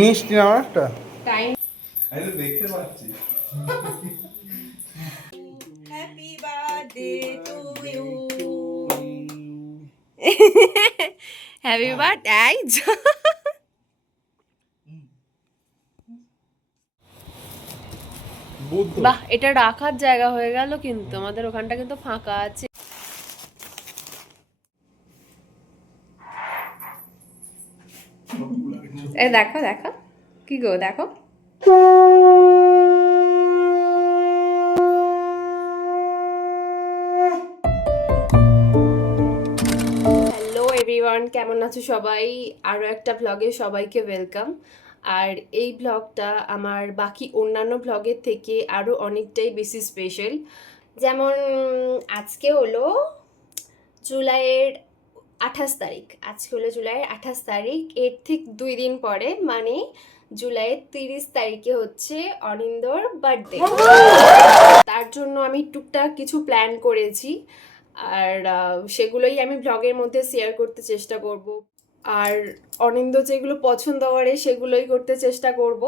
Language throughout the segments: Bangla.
মিষ্টি না একটা টাইম। আমি তো দেখতে পাচ্ছি। Happy birthday to you. Happy birthday. বাহ, এটা রাখার জায়গা হয়ে গেল, কিন্তু আমাদের ওখানটা কিন্তু ফাঁকা আছে। এই দেখো দেখো, কি গো দেখো। হ্যালো এভরিওয়ান, কেমন আছো সবাই? আরও একটা ব্লগে সবাইকে ওয়েলকাম। আর এই ব্লগটা আমার বাকি অন্যান্য ব্লগের থেকে আরও অনেকটাই বেশি স্পেশাল। যেমন আজকে হলো জুলাইয়ের 28 তারিখ। আজকে হলো জুলাইয়ের 28 তারিখ। এর ঠিক 2 দিন পরে মানে জুলাইয়ের 30 তারিখে হচ্ছে অনিন্দর বার্থডে। তার জন্য আমি টুকটাক কিছু প্ল্যান করেছি, আর সেগুলোই আমি ব্লগের মধ্যে শেয়ার করতে চেষ্টা করব। আর অনিন্দ যেগুলো পছন্দ করে সেগুলোই করতে চেষ্টা করব।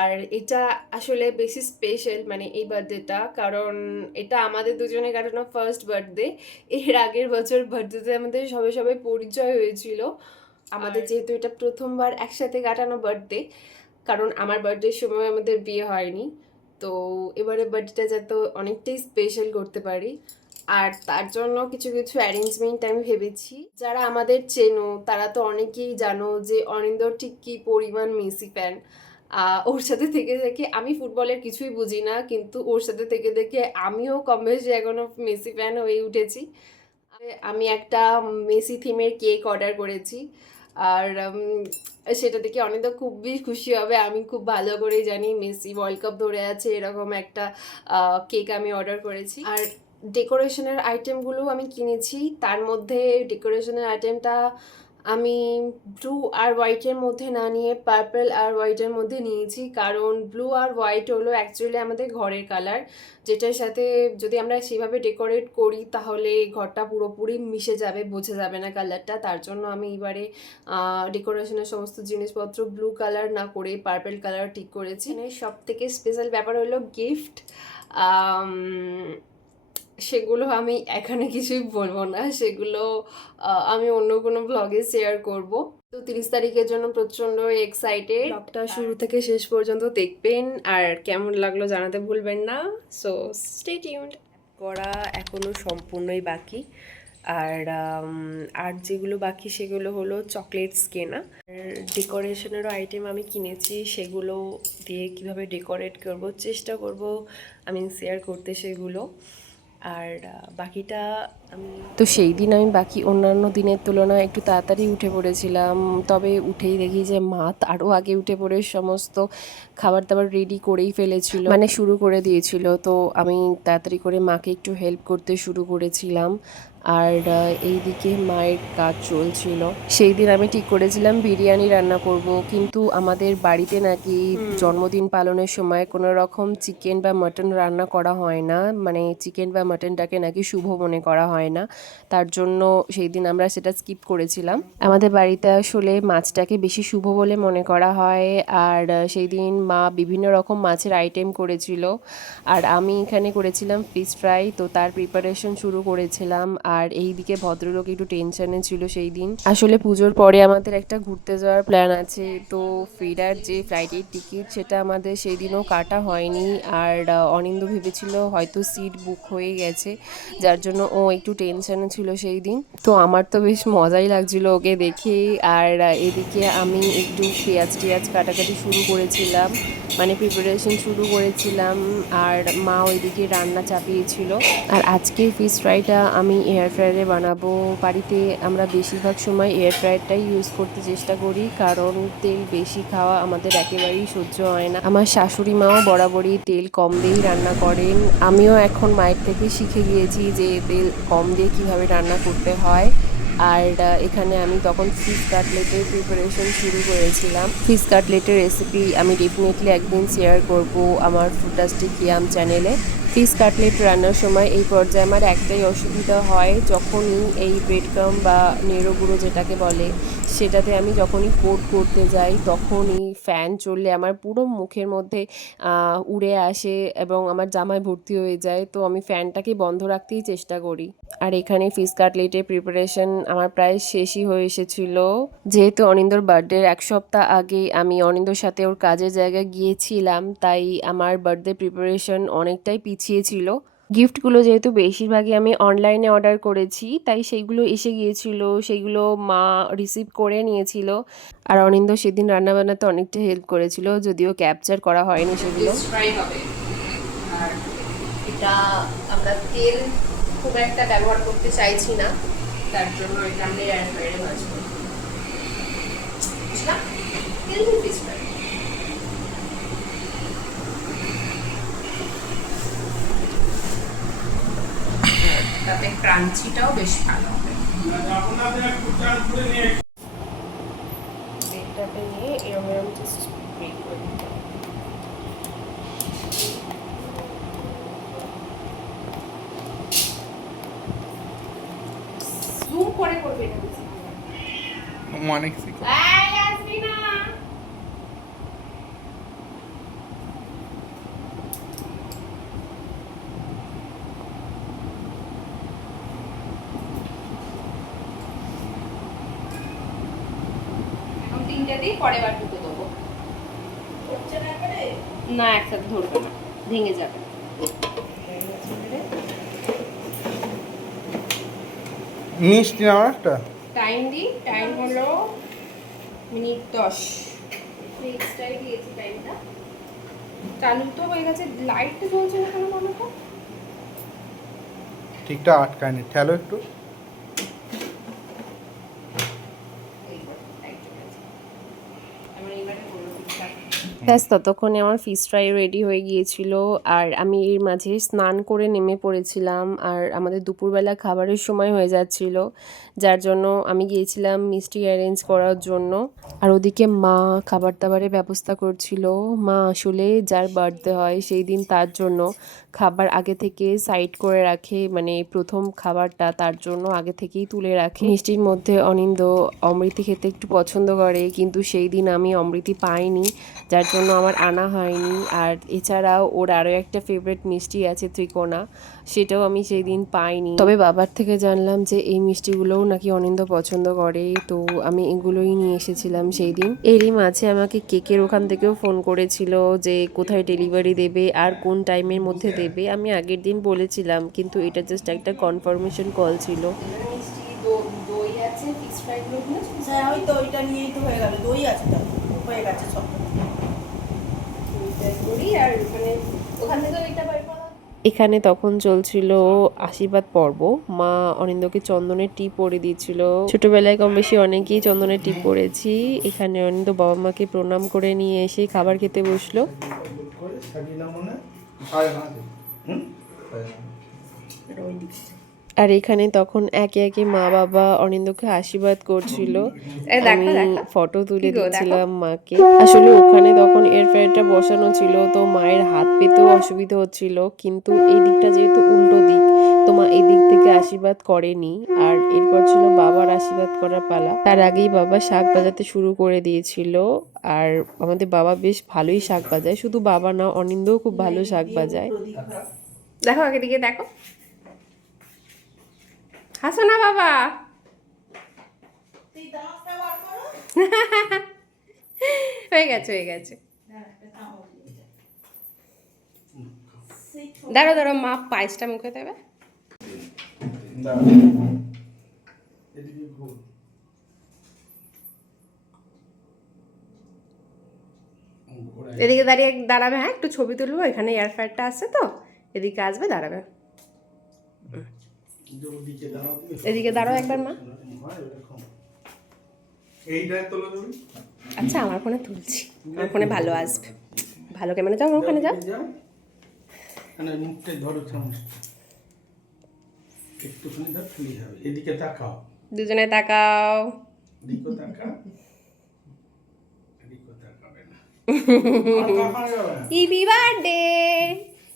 আর এটা আসলে বেশি স্পেশাল, মানে এই বার্থডেটা, কারণ এটা আমাদের দুজনে কাটানো ফার্স্ট বার্থডে। এর আগের বছর বার্থডেতে আমাদের সবে সবে পরিচয় হয়েছিল। আমাদের যেহেতু এটা প্রথমবার একসাথে কাটানো বার্থডে, কারণ আমার বার্থডের সময় আমাদের বিয়ে হয়নি, তো এবারে বার্থডেটা যাতে অনেকটাই স্পেশাল করতে পারি। আর তার জন্য কিছু কিছু অ্যারেঞ্জমেন্ট আমি ভেবেছি। যারা আমাদের চেনো তারা তো অনেকেই জানো যে অনিন্দর ঠিক কী পরিমাণ মেসি ফ্যান। ওর সাথে থেকে থেকে আমি ফুটবলের কিছুই বুঝি না, কিন্তু ওর সাথে থেকে থেকে আমিও কম বেশি এখনও মেসি ফ্যান হয়ে উঠেছি। আমি একটা মেসি থিমের কেক অর্ডার করেছি, আর সেটা দেখে অনিন্দা খুবই খুশি হবে। আমি খুব ভালো করে জানি মেসি ওয়ার্ল্ড কাপ ধরে আছে, এরকম একটা কেক আমি অর্ডার করেছি। আর ডেকোরেশনের আইটেমগুলো আমি কিনেছি। তার মধ্যে ডেকোরেশনের আইটেমটা আমি ব্লু আর হোয়াইটের মধ্যে না নিয়ে পার্পল আর হোয়াইটের মধ্যে নিয়েছি, কারণ ব্লু আর হোয়াইট হলো অ্যাকচুয়ালি আমাদের ঘরের কালার, যেটার সাথে যদি আমরা সেভাবে ডেকোরেট করি তাহলে ঘরটা পুরোপুরি মিশে যাবে, বোঝা যাবে না কালারটা। তার জন্য আমি এবারে ডেকোরেশনের সমস্ত জিনিসপত্র ব্লু কালার না করে পার্পল কালার ঠিক করেছি। সব থেকে স্পেশাল ব্যাপার হলো গিফট। সেগুলো আমি এখানে কিছুই বলবো না, সেগুলো আমি অন্য কোনো ব্লগে শেয়ার করব। তো 30 তারিখের জন্য প্রচণ্ড এক্সাইটেড। ব্লগটা শুরু থেকে শেষ পর্যন্ত দেখবেন, আর কেমন লাগলো জানাতে ভুলবেন না। So stay tuned. করা এখনও সম্পূর্ণই বাকি। আর যেগুলো বাকি সেগুলো হলো চকলেটস কেনা। ডেকোরেশনেরও আইটেম আমি কিনেছি, সেগুলো দিয়ে কিভাবে ডেকোরেট করব চেষ্টা করব আমি শেয়ার করতে সেগুলো। আর বাকিটা তো সেই দিন আমি বাকি অন্যান্য দিনের তুলনায় একটু তাড়াতাড়ি উঠে পড়েছিলাম, তবে উঠেই দেখি যে মা আরও আগে উঠে পড়ে সমস্ত খাবার দাবার রেডি করেই ফেলেছিল, মানে শুরু করে দিয়েছিল। তো আমি তাড়াতাড়ি করে মাকে একটু হেল্প করতে শুরু করেছিলাম। আর এইদিকে মায়ের কাজ চলছিল। সেই দিন আমি ঠিক করেছিলাম বিরিয়ানি রান্না করব, কিন্তু আমাদের বাড়িতে নাকি জন্মদিন পালনের সময় কোনো রকম চিকেন বা মাটন রান্না করা হয় না, মানে চিকেন বা মাটনটাকে নাকি শুভ মনে করা হয় না। তার জন্য সেই দিন আমরা সেটা স্কিপ করেছিলাম। আমাদের বাড়িতে আসলে মাছটাকে বেশি শুভ বলে মনে করা হয়। আর সেই দিন মা বিভিন্ন রকম মাছের আইটেম করেছিল, আর আমি এখানে করেছিলাম ফিশ ফ্রাই, তো তার প্রিপারেশন শুরু করেছিলাম। আর এই দিকে ভদ্রলোক একটু টেনশনে ছিল সেই দিন। আসলে পুজোর পরে আমাদের একটা ঘুরতে যাওয়ার প্ল্যান আছে, তো ফেরার যে ফ্লাইটের টিকিট সেটা আমাদের সেই দিনও কাটা হয়নি। আর অনিন্দ ভেবেছিল হয়তো সিট বুক হয়ে গেছে, যার জন্য ও একটু টেনশনে ছিল সেই দিন। তো আমার তো বেশ মজাই লাগছিল ওকে দেখে। আর এদিকে আমি একটু পেঁয়াজ টিয়াজ কাটাকাটি শুরু করেছিলাম, মানে প্রিপারেশন শুরু করেছিলাম। আর মা ওইদিকে রান্না চাপিয়েছিল। আর আজকের ফিশ ফ্রাইটা আমি এয়ার ফ্রায়ারে বানাবো। বাড়িতে আমরা বেশিরভাগ সময় এয়ার ফ্রায়ারটাই ইউজ করতে চেষ্টা করি, কারণ তেল বেশি খাওয়া আমাদের একেবারেই সহ্য হয় না। আমার শাশুড়ি মাও বরাবরই তেল কম দিয়েই রান্না করেন। আমিও এখন মায়ের থেকে শিখে গিয়েছি যে তেল কম দিয়ে কীভাবে রান্না করতে হয়। আর এখানে আমি তখন ফিশ কাটলেটের প্রিপারেশন শুরু করেছিলাম। ফিশ কাটলেটের রেসিপি আমি ডেফিনেটলি একদিন শেয়ার করব আমার ফুডটাস্টিক ইয়াম চ্যানেলে। ফিশ কাটলেট রান্নার সময় এই পর্যায়ে আমার একটাই অসুবিধা হয়, যখনই এই ব্রেড ক্রাম্ব বা নেড়ো গুঁড়ো যেটাকে বলে সেটাতে আমি যখনই কোট করতে যাই তখনই ফ্যান চললে আমার পুরো মুখের মধ্যে উড়ে আসে এবং আমার জামায় ভর্তি হয়ে যায়। তো আমি ফ্যানটাকে বন্ধ রাখতেই চেষ্টা করি। আর এখানে ফিশ কাটলেটের প্রিপারেশন আমার প্রায় শেষই হয়ে এসেছিল। যেহেতু অনিন্দর বার্থডের 1 সপ্তাহ আগে আমি অনিন্দর সাথে ওর কাজের জায়গায় গিয়েছিলাম, তাই আমার বার্থডে প্রিপারেশন অনেকটাই পিছিয়ে ছিল। গিফটগুলো যেহেতু বেশিরভাগই আমি অনলাইনে অর্ডার করেছি, তাই সেইগুলো এসে গিয়েছিল, সেইগুলো মা রিসিভ করে নিয়েছিল। আর অনিন্দ সেদিন রান্না বান্নাতে অনেকটা হেল্প করেছিল, যদিও ক্যাপচার করা হয়নি সেগুলো। ফ্রাই হবে, আর এটা আমরা তেল খুব একটা ব্যবহার করতে চাইছি না, তার জন্য এটা আমরা এয়ার ফ্রায়ারে ভাজবো। বুঝলাম, তেল ফিশ ফ্রাই। তাতে ক্রাঞ্চিটাও বেশ ভালো হবে। ব্রেডটাতে নিয়ে এরম এরম জাস্ট ব্রেড করে দিতে হবে। জুম করে করবে না, অনেক শিখো। আসবি না। তিনটে দিই, পরে বার দুটো দেবো। না, একসাথে ধরবে না, ভেঙে যাবে। মিষ্টি নাও একটা। টাইম দিই, টাইম হলো মিনিট 10। এক্সট্রাই দিয়েছি টাইমটা। চালু তো হয়ে গেছে, লাইটটা জ্বলছে না কেন বলো তো? ঠিকটা আটকায়নি, ঠেলো একটু। ব্যাস ততক্ষণে আমার ফিশ ফ্রাই রেডি হয়ে গিয়েছিল, আর আমি এর মাঝে স্নান করে নেমে পড়েছিলাম। আর আমাদের দুপুরবেলা খাবারের সময় হয়ে যাচ্ছিল, যার জন্য আমি গিয়েছিলাম মিষ্টি অ্যারেঞ্জ করার জন্য। আর ওদিকে মা খাবার দাবারের ব্যবস্থা করছিল। মা আসলে যার বার্থডে হয় সেই দিন তার জন্য খাবার আগে থেকে সাইড করে রাখে, মানে প্রথম খাবারটা তার জন্য আগে থেকেই তুলে রাখে। মিষ্টির মধ্যে অনিন্দ অমৃতি খেতে একটু পছন্দ করে, কিন্তু সেই দিন আমি অমৃতি পাইনি, যার জন্য আমার আনা হয়নি। আর এছাড়াও ওর আরও একটা ফেভারিট মিষ্টি আছে ত্রিকোণা, সেটাও আমি সেই দিন পাইনি। তবে বাবার থেকে জানলাম যে এই মিষ্টিগুলোও নাকি অনিন্দ পছন্দ করে, তো আমি এগুলোই নিয়ে এসেছিলাম সেই দিন। এরই মাঝে আমাকে কেকের ওখান থেকেও ফোন করেছিল যে কোথায় ডেলিভারি দেবে আর কোন টাইমের মধ্যে দেবে। আমি আগের দিন বলেছিলাম, কিন্তু এটা জাস্ট একটা কনফার্মেশন কল ছিল। দই আছে, ফিশ ফ্রাই গুলো হ্যাঁ, ওই তো ওইটা নিয়েই তো হয়ে গেল, দই আছে তো হয়ে গেছে সব। এখানে তখন চলছিল আশীর্বাদ পর্ব। মা অনিন্দকে চন্দনের টিপ পরে দিয়েছিল। ছোটবেলায় কম বেশি অনেকেই চন্দনের টিপ পরেছি। এখানে অনিন্দ বাবা মাকে প্রণাম করে নিয়ে এসে খাবার খেতে বসলো। আর এখানে তখন একে একে মা বাবা অনিন্দকে আশীর্বাদ করছিল। আমি ফটো তুলে দিচ্ছিলাম মাকে। আসলে ওখানে তখন এয়ার ফ্রায়ারটা বসানো ছিল, তো মায়ের হাত পেতেও অসুবিধা হচ্ছিল, কিন্তু এই দিকটা যেহেতু উল্টো দিক, তো মা এই দিক থেকে আশীর্বাদ করেনি। আর এরপর ছিল বাবার আশীর্বাদ করার পালা। তার আগেই বাবা শাক বাজাতে শুরু করে দিয়েছিল। আর আমাদের বাবা বেশ ভালোই শাক বাজায়, শুধু বাবা না, অনিন্দও খুব ভালো শাক বাজায়। দেখো আগে দিকে দেখো, হাসো না বাবা। হয়ে গেছে হয়ে গেছে। দাঁড়ো দাঁড়ো, মা পায়েসটা মুখে দেবে। এদিকে দাঁড়িয়ে দাঁড়াবে, হ্যাঁ একটু ছবি তুলবো। এখানে এয়ার ফ্রায়ারটা আছে তো, এদিকে আসবে, দাঁড়াবে। এদিকে দাঁড়াও একবার মা। আচ্ছা, আমার ফোনে তুলছি, আমার ফোনে ভালো আসবে, ভালো ক্যামেরা। যাও ওখানে যাও, মুখটা ধরো, একটুখানি ধর, তুলি হবে। এদিকে তাকাও, দুজনে তাকাও। এদিকে তাকা, এদিকে তাকাবে না। হ্যাপি বার্থডে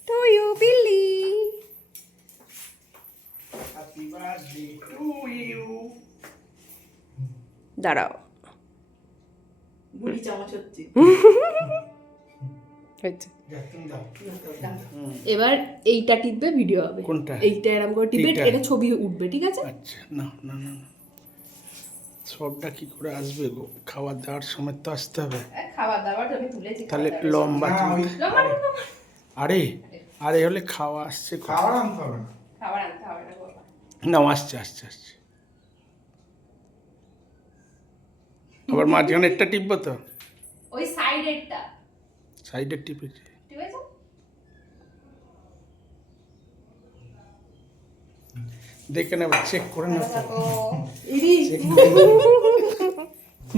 টু ইউ বিল্লি। Happy birthday to you. দাঁড়াও, বুড়ি চামচ হচ্ছে। হয়েছে। যা তুমি দাও। এবার এইটা টিপবে, ভিডিও হবে। কোনটা? এইটা এরকম করে টিপবে, এইটা? এটা ছবি উঠবে, ঠিক আছে? আচ্ছা, না না না না, সবটা কি করে আসবে গো? খাওয়া দাওয়ার সময় তো আসতে হবে। খাবার দাবার আমি তুলেছি। তাহলে লম্বা আরে আরে হলে খাওয়া আসছে, খাওয়া আনতে হবে না। খাবার আনতে হবে না বাবা। না, আসছে আসছে আসছে। আবার মাঝখানে একটা টিপবো তো, ওই সাইডেরটা সাইডের টিপেছে। ঠিক আছে। দেখে নেব, চেক করে নেব।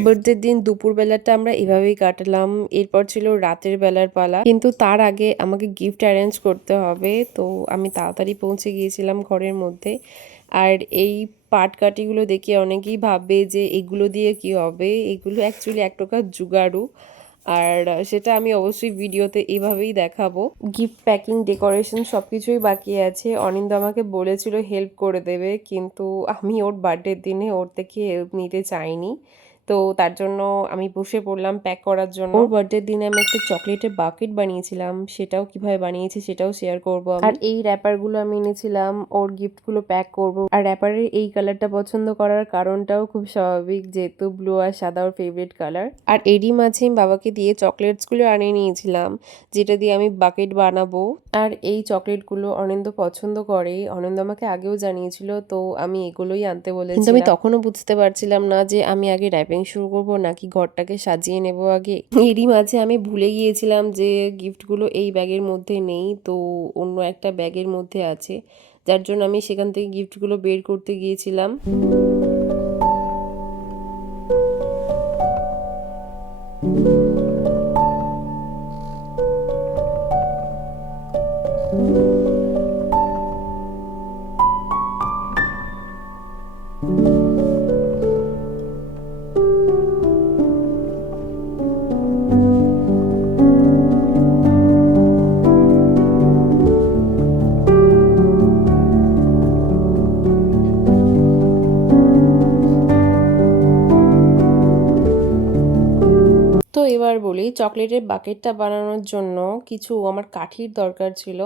বার্থডের দিন দুপুরবেলাটা আমরা এভাবেই কাটালাম। এরপর ছিল রাতের বেলার পালা, কিন্তু তার আগে আমাকে গিফট অ্যারেঞ্জ করতে হবে, তো আমি তাড়াতাড়ি পৌঁছে গিয়েছিলাম ঘরের মধ্যে। আর এই পাটকাঠিগুলো দেখে অনেকেই ভাববে যে এগুলো দিয়ে কি হবে, এগুলো অ্যাকচুয়ালি এক প্রকার জুগাড়ু। আর সেটা আমি অবশ্যই ভিডিওতে এভাবেই দেখাবো। গিফট প্যাকিং, ডেকোরেশন সব কিছুই বাকি আছে। অনিন্দ আমাকে বলেছিল হেল্প করে দেবে, কিন্তু আমি ওর বার্থডের দিনে ওর থেকে হেল্প নিতে চাইনি। তো তার জন্য আমি বসে পড়লাম প্যাক করার জন্য। ওর বার্থডের দিনে আমি একটা চকলেটের বাকেট বানিয়েছিলাম, সেটাও কিভাবে বানিয়েছি সেটাও শেয়ার করব। আর এই র্যাপারগুলো আমি এনেছিলাম ওর গিফটগুলো প্যাক করব। আর র্যাপারের এই কালারটা পছন্দ করার কারণটাও খুব স্বাভাবিক, যেহেতু ব্লু আর সাদা ওর ফেভারিট কালার। আর এরই মাঝে আমি বাবাকে দিয়ে চকলেটসগুলো আনিয়ে নিয়েছিলাম, যেটা দিয়ে আমি বাকেট বানাবো। আর এই চকলেটগুলো অনিন্দ পছন্দ করে, অনিন্দ আমাকে আগেও জানিয়েছিল, তো আমি এগুলোই আনতে বলেছিলাম। কিন্তু আমি তখনও বুঝতে পারছিলাম না যে আমি আগে র্যাপিং শুরু করব নাকি ঘরটাকে সাজিয়ে নেব আগে। এরই মাঝে আমি ভুলে গিয়েছিলাম যে গিফটগুলো এই ব্যাগের মধ্যে নেই, তো অন্য একটা ব্যাগের মধ্যে আছে, যার জন্য আমি সেখান থেকে গিফটগুলো বের করতে গিয়েছিলাম। তো এবার বলি, চকলেটের বাকেটটা বানানোর জন্য কিছু আমার কাঠির দরকার ছিল,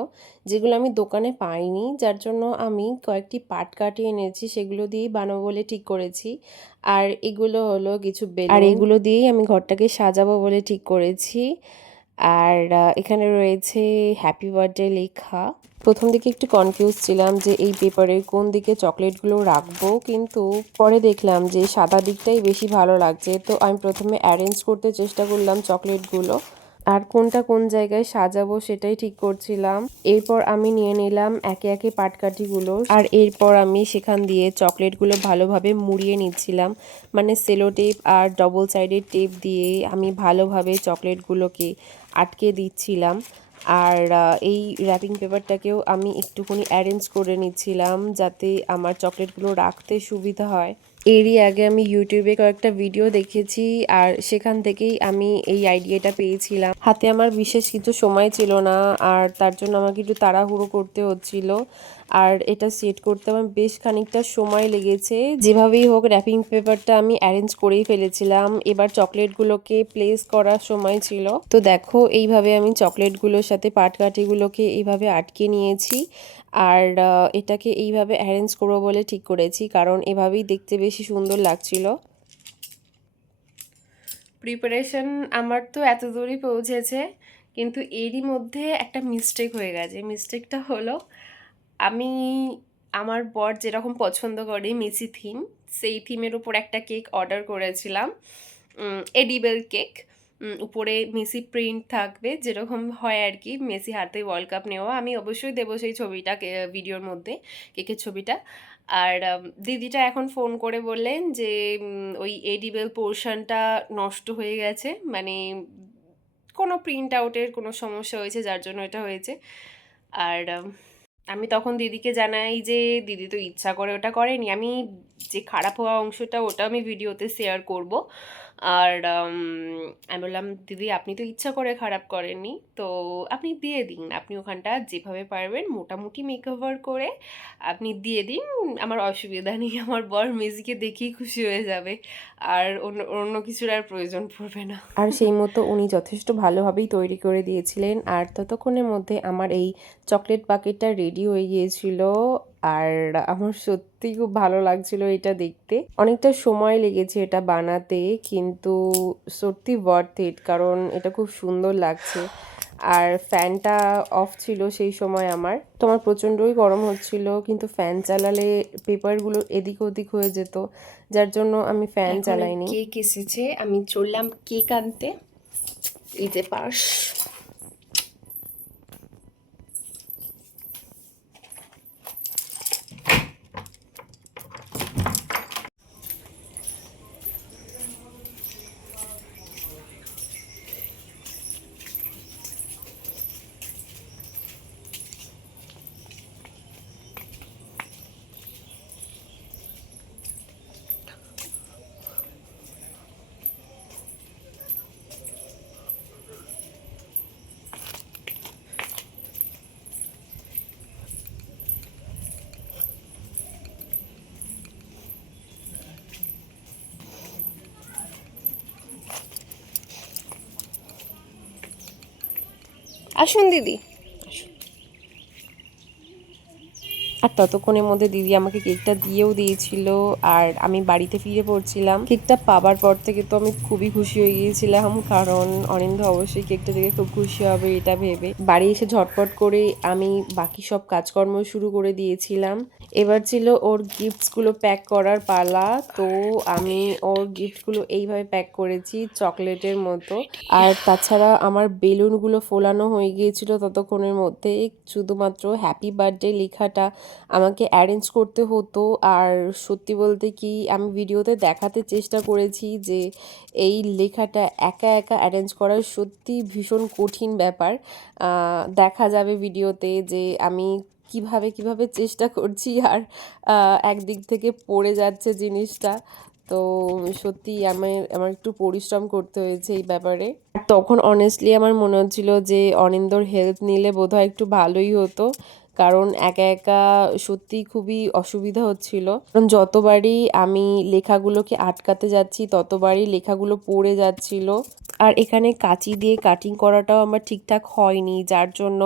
যেগুলো আমি দোকানে পাইনি, যার জন্য আমি কয়েকটি পাটকাঠি এনেছি, সেগুলো দিয়েই বানাবো বলে ঠিক করেছি। আর এগুলো হলো কিছু বেলুন, আর এগুলো দিয়েই আমি ঘরটাকে সাজাবো বলে ঠিক করেছি। আর এখানে রয়েছে হ্যাপি বার্থডে লেখা। প্রথম দিকে একটু কনফিউজ ছিলাম যে এই পেপারে কোন দিকে চকলেটগুলো রাখবো, কিন্তু পরে দেখলাম যে সাদা দিকটাই বেশি ভালো লাগছে, তো আমি প্রথমে অ্যারেঞ্জ করতে চেষ্টা করলাম চকলেটগুলো, আর কোনটা কোন জায়গায় সাজাবো সেটাই ঠিক করছিলাম। এরপর আমি নিয়ে নিলাম একে একে পাটকাঠিগুলো, আর এরপর আমি সেখান দিয়ে চকলেটগুলো ভালোভাবে মুড়িয়ে নিচ্ছিলাম, মানে সেলো টেপ আর ডবল সাইডেড টেপ দিয়ে আমি ভালোভাবে চকলেটগুলোকে আটকে দিচ্ছিলাম। আর এই র্যাপিং পেপারটাকেও আমি একটুখানি অ্যারেঞ্জ করে নিচ্ছিলাম, যাতে আমার চকলেটগুলো রাখতে সুবিধা হয়। এরই আগে আমি ইউটিউবে কয়েকটা ভিডিও দেখেছি, আর সেখান থেকেই আমি এই আইডিয়াটা পেয়েছিলাম। হাতে আমার বিশেষ কিছু সময় ছিল না, আর তার জন্য আমাকে একটু তাড়াহুড়ো করতে হচ্ছিল, আর এটা সেট করতে আমার বেশ খানিকটা সময় লেগেছে। যেভাবেই হোক র্যাপিং পেপারটা আমি অ্যারেঞ্জ করেই ফেলেছিলাম, এবার চকলেটগুলোকে প্লেস করার সময় ছিল। তো দেখো, এইভাবে আমি চকলেটগুলোর সাথে পাটকাঠিগুলোকে এইভাবে আটকে নিয়েছি, আর এটাকে এইভাবে অ্যারেঞ্জ করবো বলে ঠিক করেছি, কারণ এভাবেই দেখতে বেশি সুন্দর লাগছিল। প্রিপারেশন আমার তো এত দূরই পৌঁছেছে, কিন্তু এরই মধ্যে একটা মিস্টেক হয়ে গেছে। মিস্টেকটা হলো, আমি আমার বর যেরকম পছন্দ করে মেসি থিম, সেই থিমের উপর একটা কেক অর্ডার করেছিলাম, এডিবল কেক। উপরে মেসি প্রিন্ট থাকবে, যেরকম হয় আর কি, মেসি হাতে ওয়ার্ল্ড কাপ নেওয়া। আমি অবশ্যই দেবো সেই ছবিটা ভিডিওর মধ্যে, কেকের ছবিটা। আর দিদিটা এখন ফোন করে বললেন যে ওই এডিবল পোর্শনটা নষ্ট হয়ে গেছে, মানে কোনো প্রিন্ট আউটের কোনো সমস্যা হয়েছে, যার জন্য এটা হয়েছে। আর আমি তখন দিদিকে জানাই যে দিদি তো ইচ্ছা করে ওটা করেনি, আমি যে খারাপ হওয়া অংশটা ওটা আমি ভিডিওতে শেয়ার করব। আর আমি বললাম, দিদি আপনি তো ইচ্ছা করে খারাপ করেননি, তো আপনি দিয়ে দিন, আপনি ওখানটা যেভাবে পারবেন মোটামুটি মেকওভার করে আপনি দিয়ে দিন, আমার অসুবিধা নেই, আমার বর মেজিকে দেখেই খুশি হয়ে যাবে, আর অন্য অন্য কিছুর আর প্রয়োজন পড়বে না। আর সেই মতো উনি যথেষ্ট ভালোভাবেই তৈরি করে দিয়েছিলেন, আর ততক্ষণের মধ্যে আমার এই চকলেট বাকেটটা রেডি হয়ে গিয়েছিল। আর আমার সত্যি খুব ভালো লাগছিল এটা দেখতে। অনেকটা সময় লেগেছে এটা বানাতে, কিন্তু সত্যি ওয়ার্থ ইট, কারণ এটা খুব সুন্দর লাগছে। আর ফ্যানটা অফ ছিল সেই সময় আমার, তো আমার প্রচণ্ডই গরম হচ্ছিল, কিন্তু ফ্যান চালালে পেপারগুলো এদিক ওদিক হয়ে যেত, যার জন্য আমি ফ্যান চালাইনি। কেক এসেছে, আমি চললাম কেক আনতে। এই যে পাশ। আসুন দিদি, আর ততক্ষণের মধ্যে দিদি আমাকে কেকটা দিয়েও দিয়েছিল, আর আমি বাড়িতে ফিরে পড়ছিলাম। কেকটা পাবার পর থেকে তো আমি খুবই খুশি হয়ে গিয়েছিলাম, কারণ অনিন্দ অবশ্যই কেকটা দেখে খুব খুশি হবে এটা ভেবে। বাড়ি এসে ঝটপট করে আমি বাকি সব কাজকর্ম শুরু করে দিয়েছিলাম। এবার ছিল ওর গিফটসগুলো প্যাক করার পালা, তো আমি ওর গিফটগুলো এইভাবে প্যাক করেছি চকলেটের মতো। আর তাছাড়া আমার বেলুনগুলো ফোলানো হয়ে গিয়েছিল ততক্ষণের মধ্যে, শুধুমাত্র হ্যাপি বার্থডে লেখাটা আমাকে অ্যারেঞ্জ করতে হতো। আর সত্যি বলতে কি, আমি ভিডিওতে দেখাতে চেষ্টা করেছি যে এই লেখাটা একা একা অ্যারেঞ্জ করা সত্যি ভীষণ কঠিন ব্যাপার। দেখা যাবে ভিডিওতে যে আমি কিভাবে চেষ্টা করছি, আর একদিক থেকে পড়ে যাচ্ছে জিনিসটা। তো সত্যি আমার একটু পরিশ্রম করতে হয়েছে এই ব্যাপারে। তখন অনেস্টলি আমার মনে হচ্ছিল যে অনিন্দর হেল্প নিলে বোধহয় একটু ভালোই হতো, কারণ একা একা সত্যি খুবই অসুবিধা হচ্ছিল। কারণ যতবারই আমি লেখাগুলোকে আটকাতে যাচ্ছি ততবারই লেখাগুলো পড়ে যাচ্ছিল। আর এখানে কাঁচি দিয়ে কাটিং করাটাও আমার ঠিকঠাক হয়নি, যার জন্য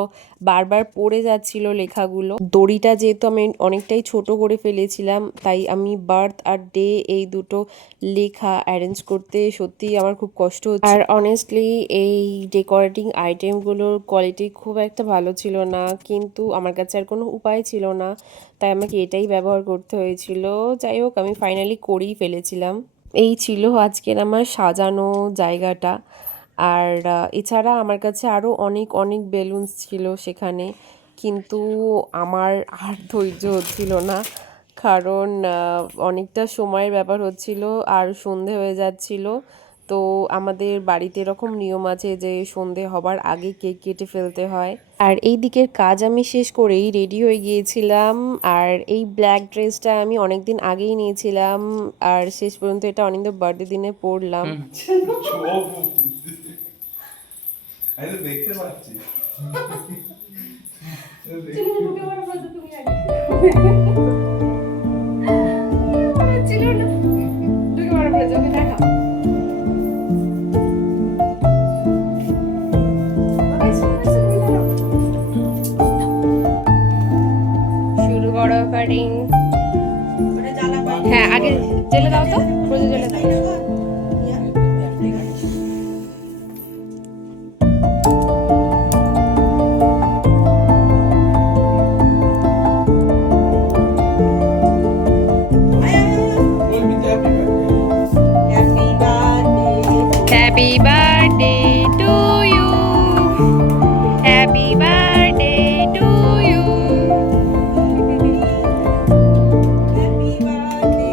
বারবার পড়ে যাচ্ছিল লেখাগুলো। দড়িটা যেহেতু আমি অনেকটাই ছোট করে ফেলেছিলাম, তাই আমি বার্থ আর ডে এই দুটো লেখা অ্যারেঞ্জ করতে সত্যিই আমার খুব কষ্ট হচ্ছে। আর অনেস্টলি এই ডেকোরেটিং আইটেমগুলোর কোয়ালিটি খুব একটা ভালো ছিল না, কিন্তু আমার কাছে আর কোনো উপায় ছিল না, তাই আমাকে এটাই ব্যবহার করতে হয়েছিল। যাই হোক, আমি ফাইনালি করেই ফেলেছিলাম। এই ছিল আজকের আমার সাজানো জায়গাটা। আর এছাড়া আমার কাছে আরও অনেক অনেক বেলুনস ছিল সেখানে, কিন্তু আমার আর ধৈর্য হচ্ছিল না, কারণ অনেকটা সময়ের ব্যাপার হচ্ছিল আর সন্ধে হয়ে যাচ্ছিল। তো আমাদের বাড়িতে এরকম নিয়ম আছে যে সন্ধে হবার আগে কেক কেটে ফেলতে হয়। আর এই দিকের কাজ আমি শেষ করেই রেডি হয়ে গিয়েছিলাম। আর এই ব্ল্যাক ড্রেসটা আমি অনেক দিন আগেই নিয়েছিলাম, আর শেষ পর্যন্ত এটা অনিন্দ বার্থডে দিনে পরলাম। আমি তো দেখতে পাচ্ছি। শুরু করো কাটিং। ওটা জ্বালা পায়নি। হ্যাঁ, আগে জেলে দাও তো, রোজে জেলে দাও। Happy birthday to you. Happy birthday to you. Happy birthday.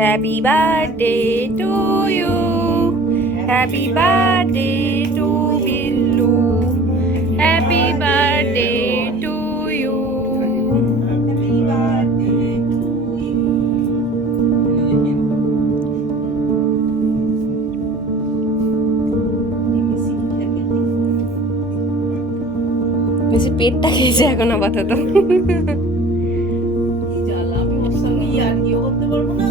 Happy birthday to you, happy birthday to Billu, happy birthday to you. Happy birthday to you. বেশি পেটটা খেয়েছে এখন আপাতত। কি জ্বালা, আমি ওর সঙ্গে ইয়ার্কিও করতে পারবো না।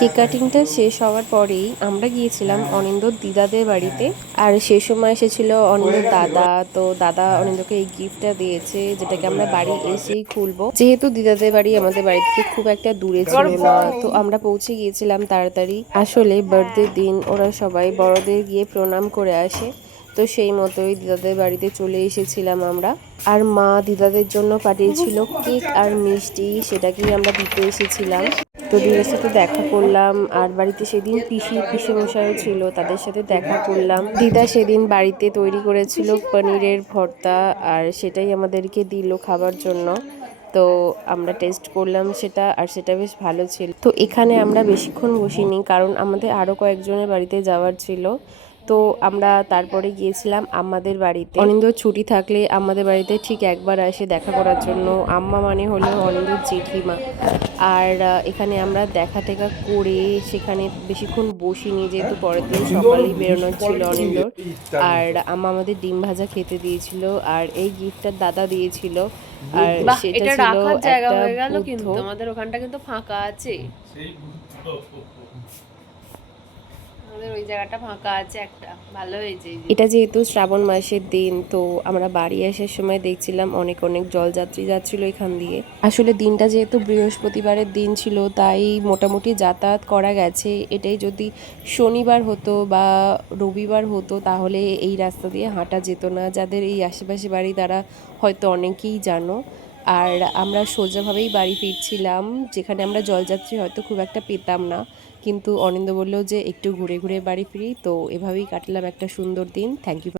কেক কাটিংটা শেষ হওয়ার পরেই আমরা গিয়েছিলাম অনিন্দর দিদাদের বাড়িতে। আর সেই সময় এসেছিল অনিন্দর দাদা, তো দাদা অনিন্দকে এই গিফটটা দিয়েছে, যেটাকে আমরা বাড়ি এসেই খুলবো। যেহেতু দিদাদের বাড়ি আমাদের বাড়ি থেকে খুব একটা দূরে ছিল না, তো আমরা পৌঁছে গিয়েছিলাম তাড়াতাড়ি। আসলে বার্থডে দিন ওরা সবাই বড়দের গিয়ে প্রণাম করে আসে, তো সেই মতোই দিদাদের বাড়িতে চলে এসেছিলাম আমরা। আর মা দিদাদের জন্য পাঠিয়েছিল কেক আর মিষ্টি, সেটাকেই আমরা দিতে এসেছিলাম। তো দিদার সাথে দেখা করলাম, আর বাড়িতে সেদিন পিসে মশাইও ছিল, তাদের সাথে দেখা করলাম। দিদা সেদিন বাড়িতে তৈরি করেছিল পনিরের ভর্তা, আর সেটাই আমাদেরকে দিল খাবার জন্য। তো আমরা টেস্ট করলাম সেটা, আর সেটা বেশ ভালো ছিল। তো এখানে আমরা বেশিক্ষণ বসিনি, কারণ আমাদের আরও কয়েকজনের বাড়িতে যাওয়ার ছিল। তো আমরা তারপরে গিয়েছিলাম আমাদের বাড়িতে। অনিন্দর ছুটি থাকলে আমাদের বাড়িতে ঠিক একবার আসে দেখা করার জন্য। আম্মা মানে হলো অনিন্দর জেঠিমা। আর এখানে আমরা দেখা টেকা করে সেখানে বেশিক্ষণ বসিনি, যেহেতু পরের দিন সকালেই বেরোনোর ছিল অনিন্দর। আর আম্মা আমাদের ডিম ভাজা খেতে দিয়েছিল, আর এই গিফটটা দাদা দিয়েছিল। আর সেটা ছিল রাখার জায়গা একটা হয়ে গেল, বুদ্ধ। কিন্তু আমাদের ওখানটা কিন্তু ফাঁকা আছে, সেই বুদ্ধ। আমাদের ওই জায়গাটা ফাঁকা আছে একটা, ভালো হয়েছে এই যে। এটা যেহেতু শ্রাবণ মাসের দিন, তো আমরা বাড়ি আসার সময় দেখছিলাম অনেক অনেক জলযাত্রী যাচ্ছিল এখান দিয়ে। আসলে দিনটা যেহেতু বৃহস্পতিবারের দিন ছিল, তাই মোটামুটি যাতায়াত করা গেছে। এটাই যদি শনিবার হতো বা রবিবার হতো, তাহলে এই রাস্তা দিয়ে হাঁটা যেত না। যাদের এই আশেপাশে বাড়ি তারা হয়তো অনেকেই জানো। আর আমরা সোজাভাবেই বাড়ি ফিরছিলাম, যেখানে আমরা জলযাত্রী হয়তো খুব একটা পেতাম না, কিন্তু অনিন্দ বললো যে একটু ঘুরে ঘুরে বাড়ি ফিরি। তো এভাবেই কাটলাম একটা সুন্দর দিন। Thank you.